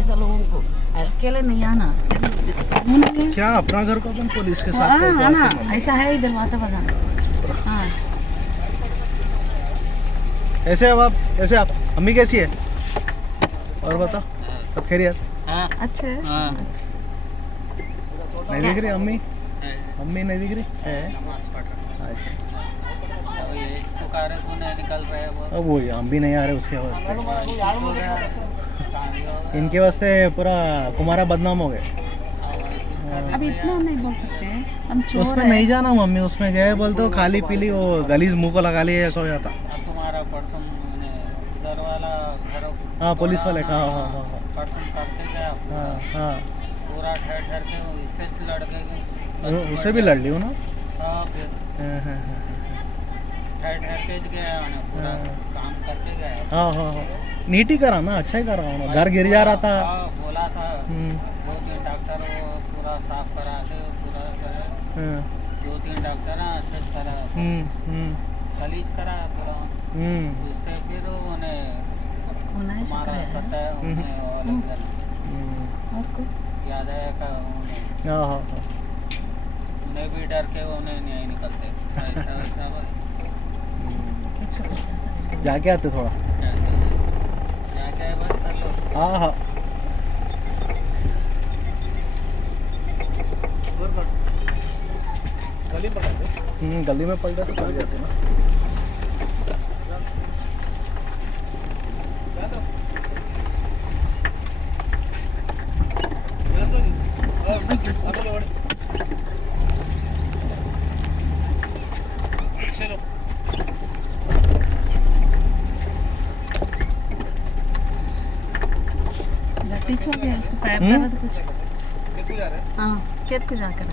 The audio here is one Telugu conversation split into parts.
ऐसा लोगों को अकेले नहीं आना। क्या अपना घर को अपन पुलिस के साथ हाँ है ना, ऐसा है इधर वातावरण। हाँ कैसे हो आप? कैसे आप? अम्मी कैसी है? और बताओ, सब खैरियत? अच्छा है। अच्छा। नहीं दिख रही अम्मी? अम्मी नहीं दिख रही है? नमाज पढ़ रहा अच्छा अच्छा। है। ये पुकारे को नहीं निकल रहे हैं वो। अब वो हम भी नहीं आ रहे उसके वास्ते, कहानियों इनके वास्ते पूरा कुमारा बदनाम हो गए। अब इतना नहीं बोल सकते हैं हम, चोर उसमें हैं। नहीं जाना मम्मी, उसमें गए बोलते हो खाली पीली वो गलीज मुंह को लगा लिए ऐसा हो जाता। अब तुम्हारा परसों उधर वाला घर हाँ पुलिस वाले हाँ हाँ हाँ परसों करते गया हाँ हाँ पूरा ठहर ठहर के इससे लड़के हाँ उससे भी लड़ ली हो ना। हाँ फिर हाँ हाँ हाँ ठहर ठहर के गया मैंने पूरा काम करके गया। हाँ हाँ हाँ नीट ही करा ना, अच्छा ही करा ना, घर गिर जा रहा था। हाँ, बोला था हम्म, 2-3 डॉक्टर वो पूरा साफ करा के पूरा करे। हाँ, 2-3 डॉक्टर अच्छे करा हम्म, गलीज करा पूरा। उससे फिर उन्हें होना ही हमारा शुक्र है। सत्ता है उन्हें अलग और को याद है का उन्हें हाँ हाँ हाँ उन्हें भी डर के उन्हें नहीं निकलते ऐसा वैसा जाके आते थोड़ा। जाके बस कर लो। हाँ हाँ गली में पड़ जाते पड़ जाते ना। टीच हो गया उसको पैर दर्द कुछ। हाँ खेत को जाकर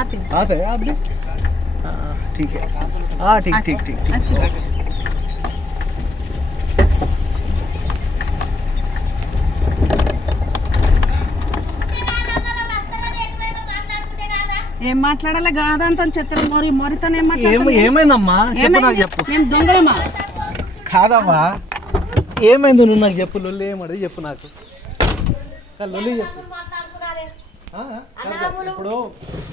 आते हैं। आते हैं आप भी? हाँ ठीक है। हाँ ठीक ठीक ठीक ठीक। अच्छी बात है। ఏం మాట్లాడాలి గాదంతా చెత్తలు మొరితో ఏం మాట్లాడుతున్నావు? ఏమైందమ్మా చెప్పు నాకు చెప్పు. మేము దొంగలమా? కాదమ్మా ఏమైంది నువ్వు నాకు చెప్పు. లొల్లి ఏమది చెప్పు నాకు. లొల్లి చెప్పు. ఇప్పుడు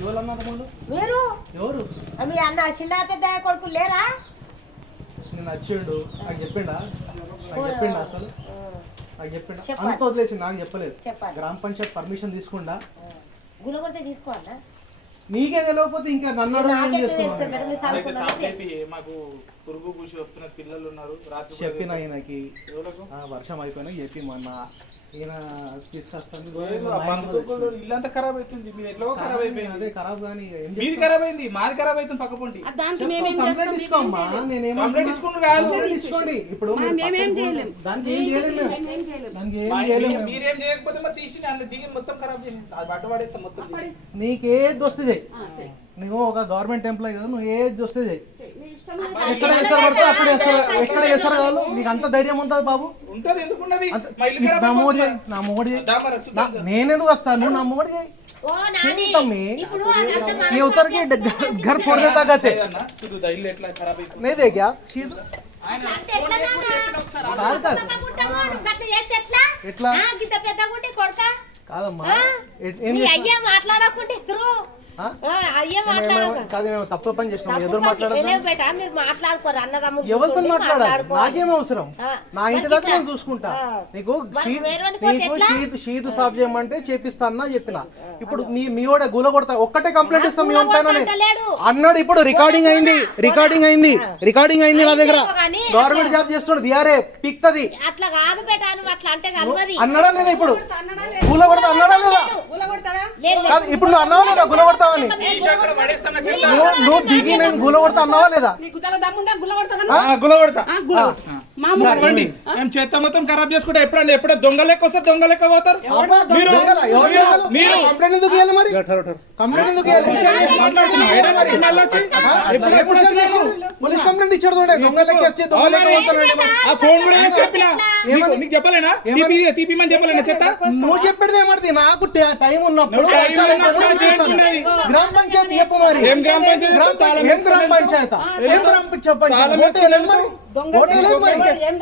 ఎవరన్నా తమ్ముళ్ళు? మీరు ఎవరు? మీ అన్న చిన్న పెద్ద కొడుకు లేరా? నేను వచ్చిండు నాకు చెప్పిండా? నాకు చెప్పిండా అసలు? నాకు చెప్పిండా? చెప్పాలి. అంత వదిలేసి నాకు చెప్పలేదు. చెప్పాలి. గ్రామ పంచాయత్ పర్మిషన్ తీసుకుండా గుణగుంటే తీసుకోవాలా? నీకే తెలియకపోతే ఇంకా నన్ను అడగడం ఏం నాకెట్లా చేస్తున్నావు? తెలుసు మేడం? మీరు చదువుకున్నారా? మాకు పురుగు పూసి వస్తున్న పిల్లలు ఉన్నారు రాత్రి చెప్పిన ఈయనకి ఎవరకు? వర్షం అయిపోయినా చెప్పి మొన్న ఈయన తీసుకొస్తాను. లేదు, ఆ బంధువులు ఇల్లంతా ఖరాబ్ అవుతుంది. మీరు ఎట్లా ఖరాబ్ అయిపోయింది. అదే ఖరాబ్ కానీ మీది ఖరాబ్ అయింది, మాది ఖరాబ్ అవుతుంది. పక్క పొంటి దానికి మేమేం చేస్తాం? తీసుకోమ్మా. కంప్లైంట్ ఇచ్చుకుంటూ కాదు. తీసుకోండి. ఇప్పుడు మేమేం చేయలేం. దానికి ఏం చేయలేము మేము. దానికి ఏం చేయలేము మేము. మీరేం చేయకపోతే మరి తీసి అందులో దిగి మొత్తం ఖరాబ్ చేసి అది అడ్డు పడేస్తాం మొత్తం. నీకేది వస్తుంది నువ్వు ఒక గవర్నమెంట్ ఎంప్లాయ్ కదా, నువ్వు ఏది వస్తుంది ఎక్కడ చేస్తారు పడితే అక్కడ చేస్తారు. ఎక్కడ చేస్తారు కాదు. నీకు అంత ధైర్యం ఉంటుంది బాబు? ఉంటది, ఎందుకున్నది? మా ఇల్లు నా ఖరాబ్ మొగడు అయిపోతుంది. చేయి, నా మొగడు చేయి. దా మరి సుద్దాం. నేనెందుకు వస్తాను? నా మొగడు చేయి. ఓ నాని, तम्मी ఇప్పుడు ये उतर के घर फोड़ देता कहते అన్న, చూడు దా ఇల్లు ఎట్లా ఖరాబ్ అయిపోతుంది. नहीं दे क्या शीत అంటే ఎట్లా నాన్న? కాదు కాదు పుట్టమో నువ్వు గట్ల చేస్తే ఎట్లా? ఎట్లా? ఆ, గిత్త పెద్దగుంటే కొడకా? కాదమ్మా ఆ? ఏం నీ అయ్యా మాట్లాడకుంటే ఇద్దరు ఆ? అయ్యా మాట్లాడకుండా కాదు మేము తప్పు పని చేసినాం. ఎదురు మాట్లాడదు బేట మీరు మాట్లాడుకోరు అన్నదమ్ములు ఎవరితో కూర్చోండి, మాట్లాడాలి? మాట్లాడుకోవాలి. నాకేం అవసరం? ఆ. నా ఇంటి దగ్గర నేను చూసుకుంటా. నీకు షీత్ సాఫ్ చేయమంటే చేపిస్తా చెప్పిన. ఇప్పుడు మీ వాడ గుల కొడతా ఒక్కటే కంప్లైంట్ ఇస్తాం. మీ పైన అన్నాడు. ఇప్పుడు రికార్డింగ్ అయింది నా దగ్గర. గవర్నమెంట్ జాబ్ చేస్తున్నాడు. బీఆర్ఏ పిక్తది అట్లా కాదు బేట నువ్వు అట్లా అంటే కలవది. అన్నాడా లేదా? ఇప్పుడు గుల కొడతా అన్నాడా లేదా? కాదు ఇప్పుడు నువ్వు అన్నావా లేదా గుల కొడతావని? నువ్వు దిగి నేను గుల కొడతా అన్నావా లేదా? గుల కొడతా. రండి, మేము చెత్త మొత్తం ఖరాబ్ చేసుకుంటా. ఎప్పుడో దొంగ లెక్క వస్తారు, దొంగ లెక్క పోతారు. మీరు కంప్లైంట్ ఎందుకు ఇవ్వాలి మరి? కంప్లైంట్ ఎందుకు ఇవ్వాలి? మాట్లాడుతున్నావు ఏడా మరి మళ్ళీ వచ్చి? ఎప్పుడు వచ్చినావు? పోలీస్ కంప్లైంట్ ఇచ్చాడు చూడే. దొంగ లెక్క చేస్తే దొంగ లెక్క పోతారండి మరి. ఆ ఫోన్ కూడా ఏం చెప్పినా నీకు చెప్పలేనా? తీపిమని చెప్పలేనా చెత్త? నువ్వు చెప్పేది ఏమడుతుంది? నాకు టైం ఉన్నప్పుడు నువ్వు టైం ఉన్నప్పుడు అది చేస్తున్నది. గ్రామ పంచాయతీ చెప్పు మరి. ఏం గ్రామ పంచాయతీ? ఏం గ్రామ పంచాయత? ఏం గ్రామ పంచాయతీ? ఓటు వేయలేదు మరి. ఓటు వేయలేదు మరి.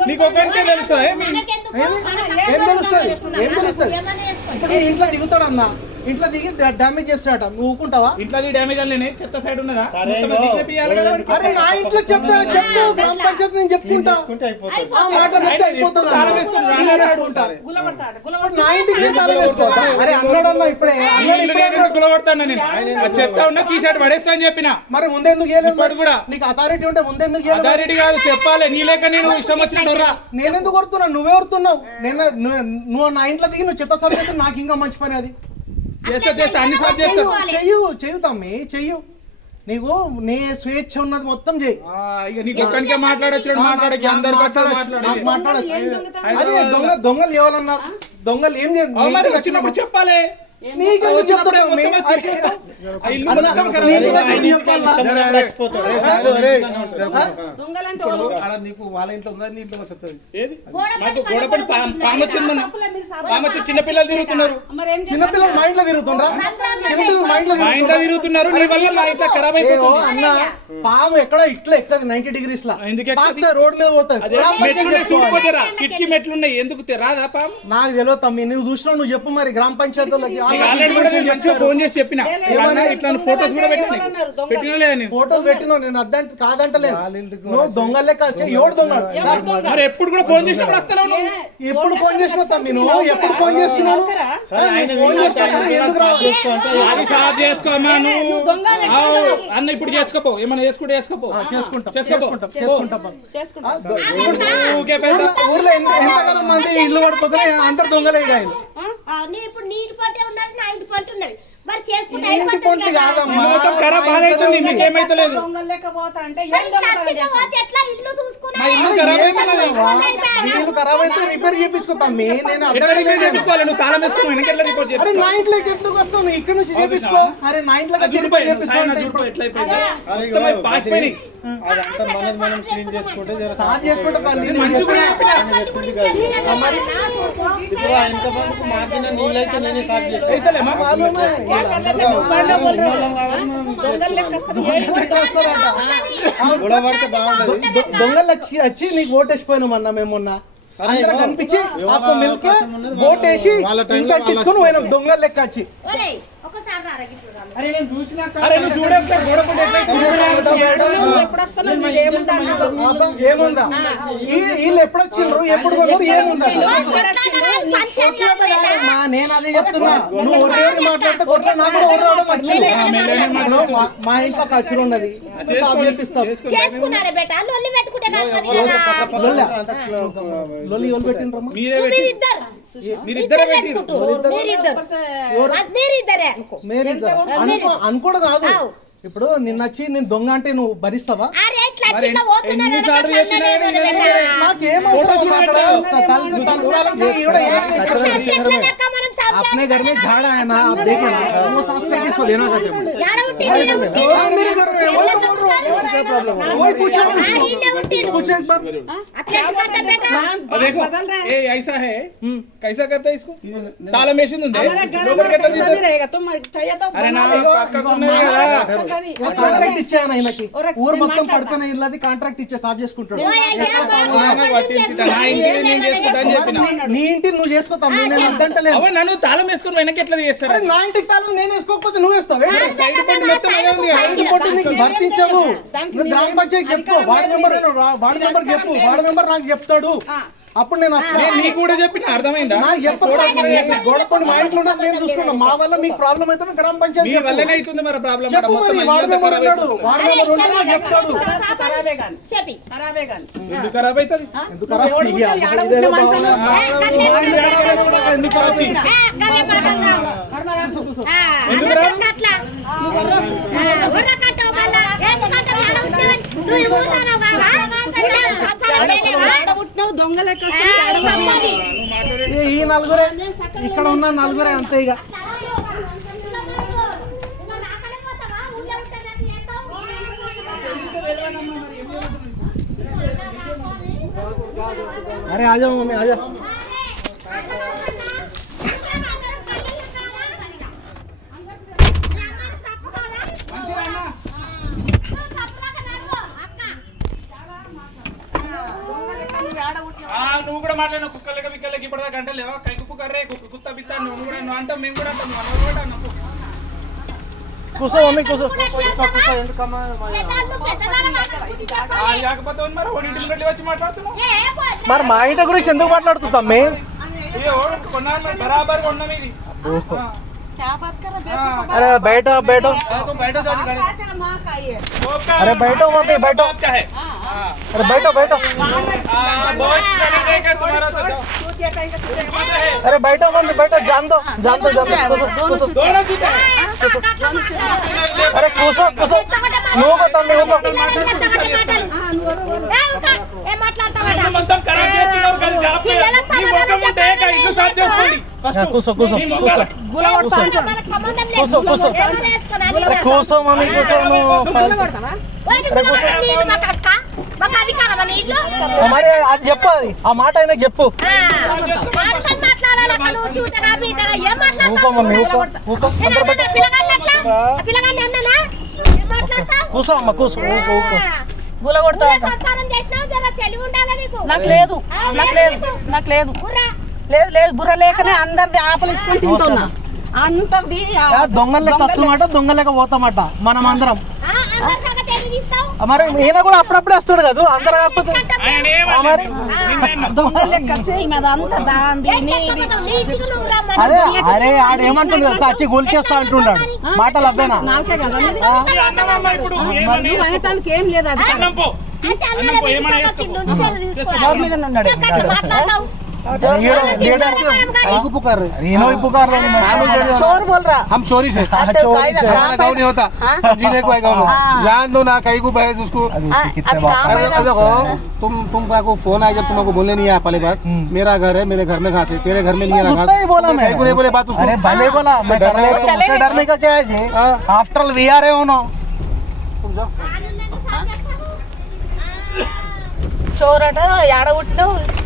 నీకు ఒకరికే తెలుస్తుంది. మనకెందుకు? ఏం తెలుసు? ఏం తెలుస్తుంది ఇప్పుడు నీ ఇంట్లో దిగుతాడు అన్న ఇంట్లో దిగి డ్యామేజ్ చేస్తాడట నువ్వు ఊకుంటావా ఇంట్లో డ్యామేజ్ అని చెత్త సైడ్ ఉన్నదా మొత్తం తీసేపియాలి కదా వాడికి. అరే నా ఇంట్లో చెప్తా చెప్తా గ్రామ పంచాయతీ నేను చెప్పుకుంటా ఆ మాట చెప్తే అయిపోతుంది తాళం వేసుకొని రానే వేసుకుంటా. గుల్లబడతాడు నా ఇంటికి నేను తాళం వేసుకోవద్దా? అరే అన్నాడన్నా ఇప్పుడే అన్నాడు ఇప్పుడే. గులగొడతాను నేను ఆ చెత్త ఉన్న టీ షర్ట్ పడేస్తా అని చెప్పిన మరి ముందెందుకు చేయలేదు ఇప్పుడు కూడా నీకు అథారిటీ ఉంటే ముందెందుకు చేయలేదు అథారిటీ కాదు చెప్పాలి నీ లేక నేను ఇష్టం వచ్చినట్టు నేనెందుకు కొడుతున్నా నువ్వే కొడుతున్నావు నువ్వు నా ఇంట్లో దిగి నువ్వు చెత్త సాగు చేస్తే నాకు ఇంకా మంచి పని అది చేస్తా అన్ని సార్లు చేస్తా చెయ్యు తమ్మి చెయ్యు నీకు నీ స్వేచ్ఛ ఉన్నది మొత్తం చెయ్యి ఇక నీకు ఒక్కడికే మాట్లాడొచ్చు మాట్లాడకి అందరు నాకు మాట్లాడచ్చు అదే దొంగలు ఎవరన్నారు దొంగలు ఏం మరి వచ్చినప్పుడు చెప్పాలి నీకెందుకు చెప్తున్నావు దొంగలంటే నీకు వాళ్ళ ఇంట్లో ఉందా నీ ఇంట్లో చెప్తాది మాకు గోడపడి పాము వచ్చింది మన పాము వచ్చి చిన్నపిల్లలు తిరుగుతున్నారు చిన్నపిల్లలు మా ఇంట్లో తిరుగుతుండ్రా చిన్నపిల్లలు మా ఇంట్లో మా ఇంట్లో తిరుగుతున్నారు నీ వల్ల మా ఇంట్లో ఖరాబ్ అయిపోతుంది అన్న పాము ఎక్కడ ఇట్లా ఎక్కది 90 degrees లా ఎందుకు ఎక్కది? రోడ్ మీద పోతుంది అదే మెట్లున్నాయి చూడిపోతారా కిటికీ మెట్లున్నాయి ఎందుకు రాదా పాము నాకు తెలియదు తమ్మి నువ్వు చూసినావు నువ్వు చెప్పు మరి గ్రామ పంచాయతీలకి ఆల్రెడీ కూడా నేను మంచిగా ఫోన్ చేసి చెప్పిన ఇట్లా ఫోటోస్ కూడా పెట్టినా లేదా నేను ఫోటోలు పెట్టినావు నేను అద్దంట కాదంటలేదు నువ్వు దొంగ లెక్క ఎవడు దొంగ మరి ఎప్పుడు కూడా ఫోన్ చేసినప్పుడు వస్తున్నావు నువ్వు ఎప్పుడు ఫోన్ చేసినావు తమ్మి నువ్వు ఎప్పుడు ఫోన్ చేస్తున్నావు ఫోన్ చేసినా ఎందుకు రావాలి అది సాఫ్ చేసుకోమా నువ్వు అన్న ఇప్పుడు చేసుకోపో ఏమన్నా చేసుకుంటే చేసుకోపో ఊకే పెద్ద ఊర్లో ఎంతగానో మంది ఇల్లు పడిపోతున్నాయి అందరు దొంగలే కాదు ఇప్పుడు నీ ఇంటి పంటే ఉన్నది నా ఇంటి పంట ఉన్నది మరి చేసుకుంటే ఇంటి పొంటి కాదమ్మా మొత్తం ఖరాబ్ బాధైతుంది మీకేమైతలేదు దొంగలు లెక్క పోతారంటే ఏం మరి దొంగతనం చచ్చిన చేస్తావు? పోతే ఎట్లా ఇల్లు చూసుకున్నా మా ఇల్లు ఖరాబ్ అయిపోయింది నీళ్ళు ఖరాబ్ అయితే రిపేర్ చేయించుకోతాం నేను ఎట్లా రిపేర్ చేయించుకోవాలి నువ్వు తాళం వేసుకుని వెనక ఎట్లా రిపోర్ట్ అరే నా ఇంట్లోకి ఎందుకు వస్తావు నువ్వు ఇక్కడ నుంచి చేయించుకో అరే నా ఇంట్లోకి వచ్చి రిపేర్ చేపిస్తావు ఎట్లా అయిపోయింది పాకిపోయినాయి సార్ చేసుకుంటా తల్లి మంచిగా కూడా చెప్పినా. అయితేలేమా? దొంగలు లెక్క వస్తారు ఏడు దొంగలు వచ్చి నీకు ఓటేసిపోయినామన్నా మేము మొన్న అందరం కనిపించి మిల్క్ ఓటేసి కట్టించుకొని పోయినాం దొంగలు లెక్క వచ్చి ఒకసారి రారగిట్టు అరే నేను చూసినాక అరే నువ్వు చూడే గోడ పడి ఎప్పుడు వస్తున్నావు నీది ఏముందా అంటావు? అబ్బా, ఏముందా వీళ్ళు ఎప్పుడు వచ్చిండ్రు ఎప్పుడు కొన్నారు ఏముందా మా నేను అదే చెప్తున్నా నువ్వు ఒరేది మాట్లాడితే కొట్ల నాకు కూడా ఒర్రవడం వచ్చింది మా ఇంట్లో కచ్చురు ఉన్నది సాగు చేపిస్తాం చేసుకున్నారే బేటా లొల్లి పెట్టుకుంటే కాదు మరి కదా. లొల్లి ఎవరు పెట్టిండ్రమ్మా మీరే పెట్టి మీరిద్దరే పెట్టి మీరిద్దరే అనుకోడు కాదు ఇప్పుడు నిన్న వచ్చి నేను దొంగ అంటే నువ్వు భరిస్తావా అరే ఇట్లా వచ్చి ఇట్లా పోతున్నాడు ఎన్నిసార్లు చెప్పినా నాకేం అవసరం అక్కడ తలుపు తాళం చేయి, ఈవిడ ఇలా अपने घर में झाड़ा है ना आप देखे ना वो साफ करके इसको देना करते हैं मेरे घर में वही तो बोल रहा हूँ क्या प्रॉब्लम है वही पूछो पूछो एक बार देखो ये ऐसा है कैसा करता है इसको ताला मशीन ఉంది हमारा घर में कैसा भी रहेगा तुम चाहिए तो अरे ना కాంట్రాక్ట్ ఇచ్చాను ఆయనకి ఊరు మొత్తం పడుకునే ఇల్లది కాంట్రాక్ట్ ఇచ్చా సాఫ్ చేసుకుంటాడు నీ ఇంటి నువ్వు చేసుకోతావు నేను అద్దంటలేదు నన్ను తాళం వేసుకుని వెనక ఎట్లా చేస్తారు అరే నా ఇంటికి తాళం నేను వేసుకోకపోతే నువ్వు వేస్తావే సైడ్ పట్టి మొత్తం అదే ఉంది సైడ్ కొట్టి నీకు వర్తించవు నువ్వు గ్రామ పంచాయతీ చెప్పు వార్డు మెంబర్ చెప్పు వార్డు మెంబర్ నాకు చెప్తాడు అప్పుడు నేను వస్తాను నీకు కూడా చెప్పిన అర్థమైందా నాకు చెప్పకుండా గోడపడి మా ఇంట్లో ఉన్నది మేము చూసుకున్నాం మా వల్ల మీకు ప్రాబ్లం అయితే గ్రామ మీ పంచాయతీ వల్లనే అవుతుంది మరి ప్రాబ్లం చెప్పు మరి వార్డు మెంబర్ ఉన్నాడు వార్డు మెంబర్ ఉంటే నాకు చెప్తాడు ఖరాబే కానీ చెప్పి ఖరాబే కానీ ఎందుకు ఖరాబ్ అవుతుంది ఎందుకు రా? ఇయ్య, ఇదేదో బాగుంది. ఎందుకు వచ్చి ఎందుకు రాదు అట్లా పుట్టినావు దొంగ లెక్క ఈ నలుగురే ఇక్కడ ఉన్న నలుగురే అంతే ఇక अरे आ जाओ मम्मी आ जाओ నువ్వు కూడా మాట్లాడిన కుక్కలకి పిక్కలకి ఇప్పుడు గంట లేవా కైకు కర్రే కుత్త బిత్త నువ్వు కూడా నువ్వు అంటావు మేము కూడా అంటాం నువ్వు కూడా అన్నావు కూసో మమ్మీ కూసో లేకపోతే మరి ఒకటి మినిట్లు వచ్చి మాట్లాడుతున్నావు మరి మా ఇంటి గురించి ఎందుకు మాట్లాడుతుంది అమ్మే కొన్నాను బరాబర్ కొన్నాం ఇది अरे बैठो बैठो अरे बैठो मम्मी बैठो अरे बैठो बैठो अरे बैठो मम्मी बैठो जान दो दोनों चीजें अरे కూసో కూసో నువ్వు తమ్మి మొత్తం ఖరాబ్ చేస్తున్నారు కదా జాబ్ నీ మొత్తం ఉంటే ఇల్లు సాధ్యం చేసుకోండి ఫస్ట్ కూసో కూసో కూసో కూసో అరే కూసో మమ్మీ కూసో మరి అది చెప్పు అది ఆ మాట ఆయనకు చెప్పు ఊకో మమ్మీ ఊకో ఊకో కూసో అమ్మ కూసో ఊకో ఊకో గుల కొడతా నాకు లేదు నాకు లేదు లేదు లేదు బుర్ర లేకనే అందరిది ఆపలించుకొని తింటున్నా అందరిది దొంగల లెక్క వస్తామాట దొంగల లెక్క పోతామాట మనం అందరం మరి ఈయన కూడా అప్పుడప్పుడే వస్తాడు కదా అందరు కాకపోతే దొంగ లెక్క చేయి మీద అంతా దాంది అదే అరే ఆడేమంటుంది చచ్చి గోల్చేస్తా అంటున్నాడు మాటలు అబ్బాయినా నాకే కదా అనేదానికి ఏం లేదు అది ఎవరి మీద ఉన్నాడు चोर बोल रहा हम चोरी से गाँव नहीं होता जीने को गाँव में जान दो ना कहीं को बहस उसको देखो तुम को फोन आया जब तुमको बोलने नहीं आया पहले बात मेरा घर है मेरे घर में घास है तेरे घर में नहीं है बोला मैं नहीं बोले बात उसको अरे भले बोला मैं डरने का क्या है जी आफ्टर ऑल वी आर है तुम जाओ चोर अट याड उठ्नाవు